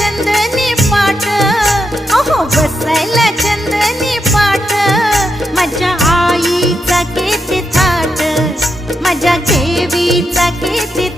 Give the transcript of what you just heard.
चंदनी पाट, अहो बसायला चंदनी पाट, माझ्या आईचा किती थाट, माझ्या देवीचा किती